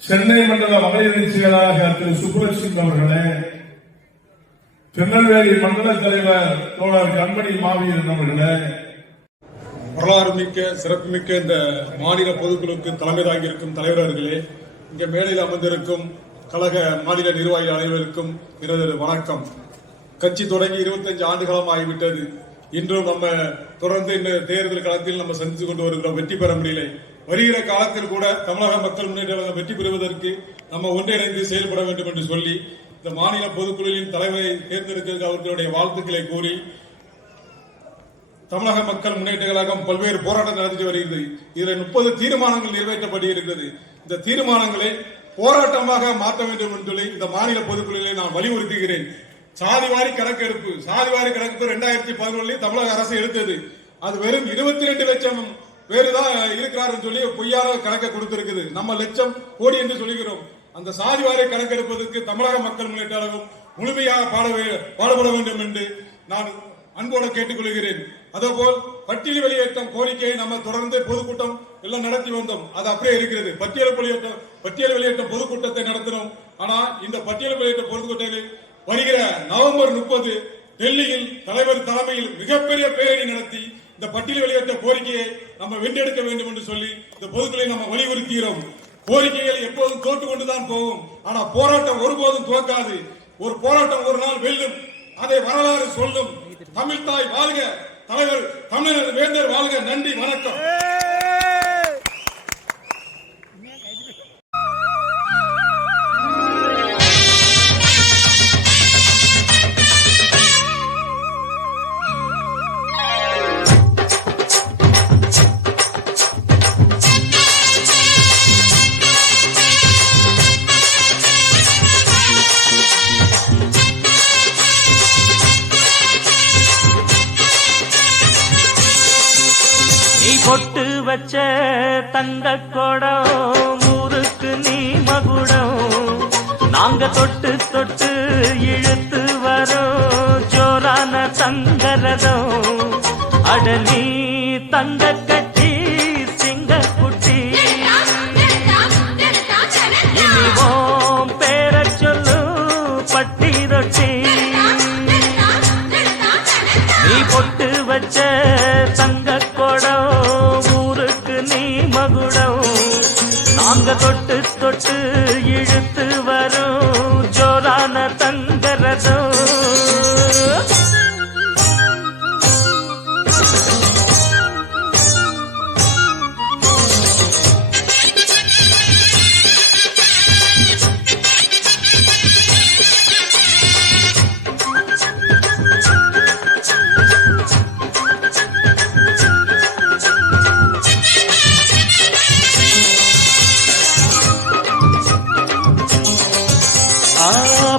சென்னை மண்டல மகளிர் செயலாளர் திரு சுப்புலட்சுமி அவர்களே திருநெல்வேலி மண்டல தலைவர் தோழர் கண்மணி மாவீரன் அவர்களே வரலாறு மிக்க சிறப்புமிக்க இந்த மாநில பொதுக்குழுக்கு தலைமை தாங்கி இருக்கும் தலைவர்களே இங்கே மேடையில் அமர்ந்திருக்கும் கழக மாநில நிர்வாகிகள் அனைவருக்கும் எனது வணக்கம். கட்சி தொடங்கி 25 ஆண்டுகாலம் ஆகிவிட்டது. இன்றும் நம்ம தொடர்ந்து இந்த தேர்தல் களத்தில் நம்ம சந்தித்துக் கொண்டு வருகிறோம் வெற்றி பெற முடியலை. வருகிற காலத்தில் கூட தமிழக மக்கள் முன்னேற்ற வெற்றி பெறுவதற்கு நம்ம ஒன்றிணைந்து செயல்பட வேண்டும் என்று சொல்லி இந்த மாநில பொதுக்குழுவின் தலைவரை தேர்ந்தெடுக்க அவர்களுடைய வாழ்த்துக்களை கூறி தமிழக மக்கள் முன்னேற்ற கழகம் பல்வேறு போராட்டம் நடத்தி வருகிறது. இதில் முப்பது தீர்மானங்கள் நிறைவேற்றப்பட்டு இருக்கிறது. இந்த தீர்மானங்களை போராட்டமாக மாற்ற வேண்டும் என்று சொல்லி இந்த மாநில பொதுக்குழுவை நான் வலியுறுத்துகிறேன். சாதிவாரி கணக்கெடுப்பு சாதிவாரி கணக்கெடுப்பு ரெண்டாயிரத்தி பதினொன்றில் தமிழக அரசு எடுத்தது. அது வெறும் இருபத்தி ரெண்டு லட்சம் பேருதான் இருக்கிறாருன்னு சொல்லி பொய்யான கணக்கை கொடுத்திருக்குது. நம்ம லட்சம் கோடி என்று சொல்லுகிறோம். அந்த சாதிவாரி கணக்கெடுப்பதற்கு தமிழக மக்கள் முன்னேற்ற கழகம் முழுமையாக பாட பாடுபட வேண்டும் என்று நான் அன்போடு கேட்டுக்கொள்கிறேன். அதேபோல் பட்டியல் வெளியேற்றம் கோரிக்கையை நம்ம தொடர்ந்து பொதுக்கூட்டம் எல்லாம் நடத்தி வந்தோம். அது அப்படியே இருக்கிறது. பட்டியல் வெளியேற்றம் பட்டியல் வெளியேற்றம் பொதுக்கூட்டத்தை நடத்தினோம். ஆனா இந்த பட்டியல் வெளியேற்ற பொதுக்கூட்டத்தில் வருகிற நவம்பர் முப்பது டெல்லியில் தலைவர் தலைமையில் மிகப்பெரிய பேரணி நடத்தி இந்த பட்டியல் வெளியேற்ற கோரிக்கையை நம்ம வென்றெடுக்க வேண்டும் என்று சொல்லி இந்த பொதுக்களை நம்ம வலியுறுத்துகிறோம். கோரிக்கைகள் எப்போதும் தோற்று கொண்டுதான் போகும். ஆனா போராட்டம் ஒருபோதும் துவக்காது. ஒரு போராட்டம் ஒரு நாள் வெல்லும். அதை வரலாறு சொல்லும். தமிழ் தாய் வாழ்க. தலைவர் தமிழர் வேந்தர் வாழ்க. நன்றி வணக்கம். பொட்டு வச்ச தங்க கொடம் ஊருக்கு நீ மகுடம். நாங்க தொட்டு தொட்டு இழுத்து வரோம் ஜோரான தங்கரதம். அடலி தங்க கட்டி சிங்க குட்டி. இனிவோம் பேர சொல்லு பட்டி ரொட்டி. நீ பொட்டு வச்ச தங்க தொட்டு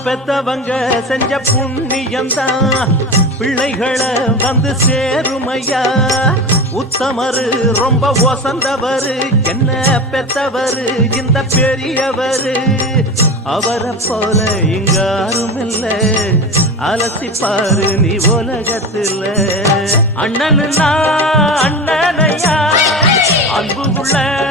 பெத்தவங்க செஞ்ச புண்ணியம்தான். பிள்ளைகளை வந்து சேருமையா? உத்தமரு ரொம்ப ஒசந்தவரு. என்ன பெத்தவரு இந்த பெரியவரு? அவரை போல இங்க யாரும் இல்ல அலசிப்பாரு நீ உலகத்துல. அண்ணனுன்னா அண்ணனையா? அன்பு உள்ள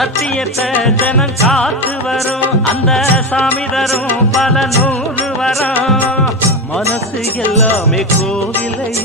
சத்தியத்தை தினம் காத்து வரும். அந்த சாமி தரும் பல நூறு வரும். மனசு எல்லாமே கோவிலையா